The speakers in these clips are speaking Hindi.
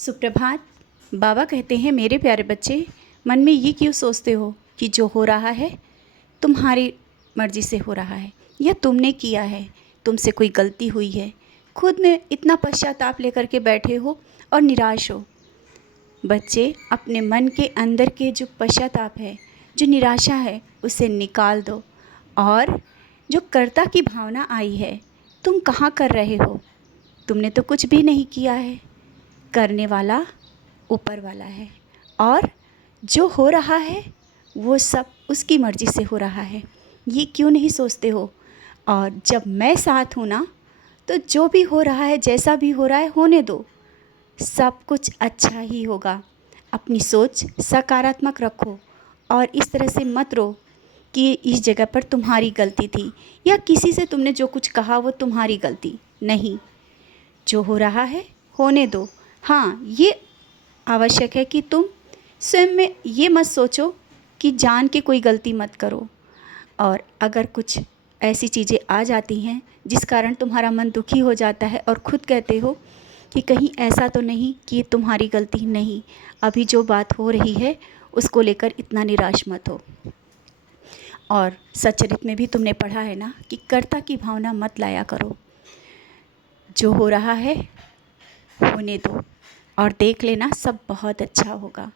सुप्रभात। बाबा कहते हैं, मेरे प्यारे बच्चे, मन में ये क्यों सोचते हो कि जो हो रहा है तुम्हारी मर्ज़ी से हो रहा है या तुमने किया है, तुमसे कोई गलती हुई है। खुद में इतना पश्चाताप लेकर के बैठे हो और निराश हो। बच्चे, अपने मन के अंदर के जो पश्चाताप है, जो निराशा है, उसे निकाल दो। और जो कर्ता की भावना आई है, तुम कहाँ कर रहे हो? तुमने तो कुछ भी नहीं किया है। करने वाला ऊपर वाला है और जो हो रहा है वो सब उसकी मर्ज़ी से हो रहा है। ये क्यों नहीं सोचते हो? और जब मैं साथ हूँ ना, तो जो भी हो रहा है, जैसा भी हो रहा है, होने दो। सब कुछ अच्छा ही होगा। अपनी सोच सकारात्मक रखो और इस तरह से मत रो कि इस जगह पर तुम्हारी गलती थी या किसी से तुमने जो कुछ कहा वो तुम्हारी गलती नहीं। जो हो रहा है होने दो। हाँ, ये आवश्यक है कि तुम स्वयं में ये मत सोचो कि जान के कोई गलती मत करो। और अगर कुछ ऐसी चीज़ें आ जाती हैं जिस कारण तुम्हारा मन दुखी हो जाता है और ख़ुद कहते हो कि कहीं ऐसा तो नहीं कि ये तुम्हारी गलती नहीं, अभी जो बात हो रही है उसको लेकर इतना निराश मत हो। और सच्चरित में भी तुमने पढ़ा है ना कि कर्ता की भावना मत लाया करो। जो हो रहा है होने दो और देख लेना, सब बहुत अच्छा होगा।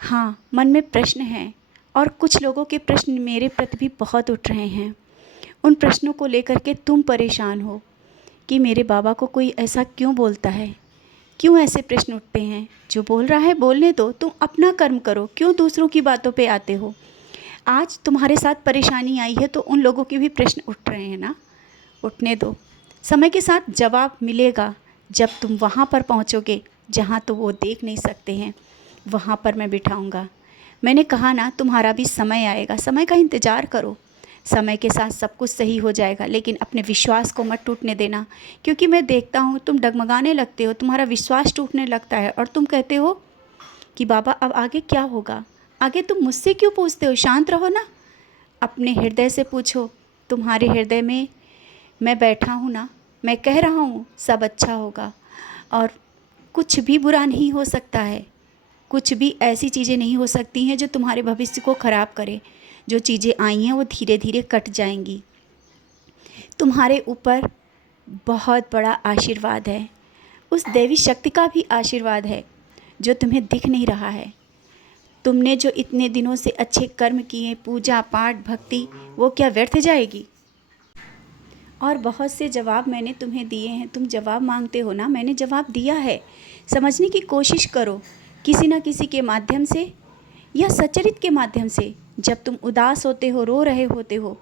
हाँ, मन में प्रश्न हैं और कुछ लोगों के प्रश्न मेरे प्रति भी बहुत उठ रहे हैं। उन प्रश्नों को लेकर के तुम परेशान हो कि मेरे बाबा को कोई ऐसा क्यों बोलता है, क्यों ऐसे प्रश्न उठते हैं। जो बोल रहा है बोलने दो, तुम अपना कर्म करो, क्यों दूसरों की बातों पे आते हो। आज तुम्हारे साथ परेशानी आई है तो उन लोगों के भी प्रश्न उठ रहे हैं ना, उठने दो। समय के साथ जवाब मिलेगा। जब तुम वहाँ पर पहुँचोगे जहाँ तो वो देख नहीं सकते हैं, वहाँ पर मैं बिठाऊँगा। मैंने कहा ना, तुम्हारा भी समय आएगा, समय का इंतज़ार करो। समय के साथ सब कुछ सही हो जाएगा, लेकिन अपने विश्वास को मत टूटने देना। क्योंकि मैं देखता हूँ तुम डगमगाने लगते हो, तुम्हारा विश्वास टूटने लगता है और तुम कहते हो कि बाबा अब आगे क्या होगा। आगे तुम मुझसे क्यों पूछते हो? शांत रहो ना, अपने हृदय से पूछो। तुम्हारे हृदय में मैं बैठा हूँ ना, मैं कह रहा हूँ सब अच्छा होगा और कुछ भी बुरा नहीं हो सकता है। कुछ भी ऐसी चीज़ें नहीं हो सकती हैं जो तुम्हारे भविष्य को ख़राब करे। जो चीज़ें आई हैं वो धीरे धीरे कट जाएंगी। तुम्हारे ऊपर बहुत बड़ा आशीर्वाद है, उस देवी शक्ति का भी आशीर्वाद है जो तुम्हें दिख नहीं रहा है। तुमने जो इतने दिनों से अच्छे कर्म किए, पूजा पाठ भक्ति, वो क्या व्यर्थ जाएगी? और बहुत से जवाब मैंने तुम्हें दिए हैं, तुम जवाब मांगते हो ना, मैंने जवाब दिया है। समझने की कोशिश करो, किसी न किसी के माध्यम से या सच्चरित के माध्यम से। जब तुम उदास होते हो, रो रहे होते हो,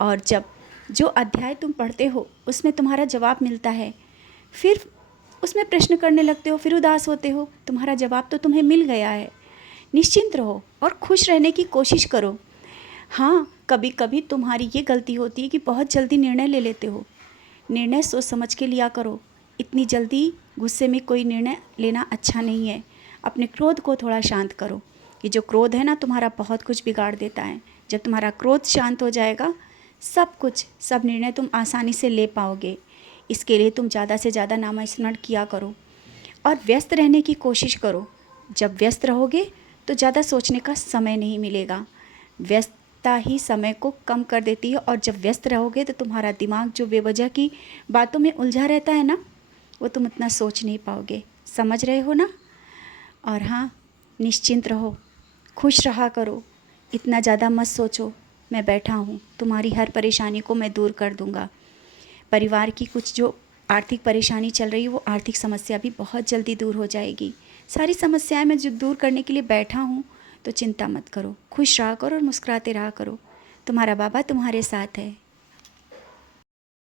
और जब जो अध्याय तुम पढ़ते हो उसमें तुम्हारा जवाब मिलता है, फिर उसमें प्रश्न करने लगते हो, फिर उदास होते हो। तुम्हारा जवाब तो तुम्हें मिल गया है। निश्चिंत रहो और खुश रहने की कोशिश करो। हाँ, कभी कभी तुम्हारी ये गलती होती है कि बहुत जल्दी निर्णय ले लेते हो। निर्णय सोच समझ के लिया करो। इतनी जल्दी गुस्से में कोई निर्णय लेना अच्छा नहीं है। अपने क्रोध को थोड़ा शांत करो। ये जो क्रोध है ना, तुम्हारा बहुत कुछ बिगाड़ देता है। जब तुम्हारा क्रोध शांत हो जाएगा, सब कुछ, सब निर्णय तुम आसानी से ले पाओगे। इसके लिए तुम ज़्यादा से ज़्यादा नामस्मरण किया करो और व्यस्त रहने की कोशिश करो। जब व्यस्त रहोगे तो ज़्यादा सोचने का समय नहीं मिलेगा। व्यस्तता ही समय को कम कर देती है, और जब व्यस्त रहोगे तो तुम्हारा दिमाग जो बेवजह की बातों में उलझा रहता है ना, वो तुम उतना सोच नहीं पाओगे। समझ रहे हो ना? और हाँ, निश्चिंत रहो, खुश रहा करो, इतना ज़्यादा मत सोचो। मैं बैठा हूँ, तुम्हारी हर परेशानी को मैं दूर कर दूँगा। परिवार की कुछ जो आर्थिक परेशानी चल रही है, वो आर्थिक समस्या भी बहुत जल्दी दूर हो जाएगी। सारी समस्याएं मैं जो दूर करने के लिए बैठा हूँ, तो चिंता मत करो, खुश रहा करो और मुस्कुराते रहा करो। तुम्हारा बाबा तुम्हारे साथ है।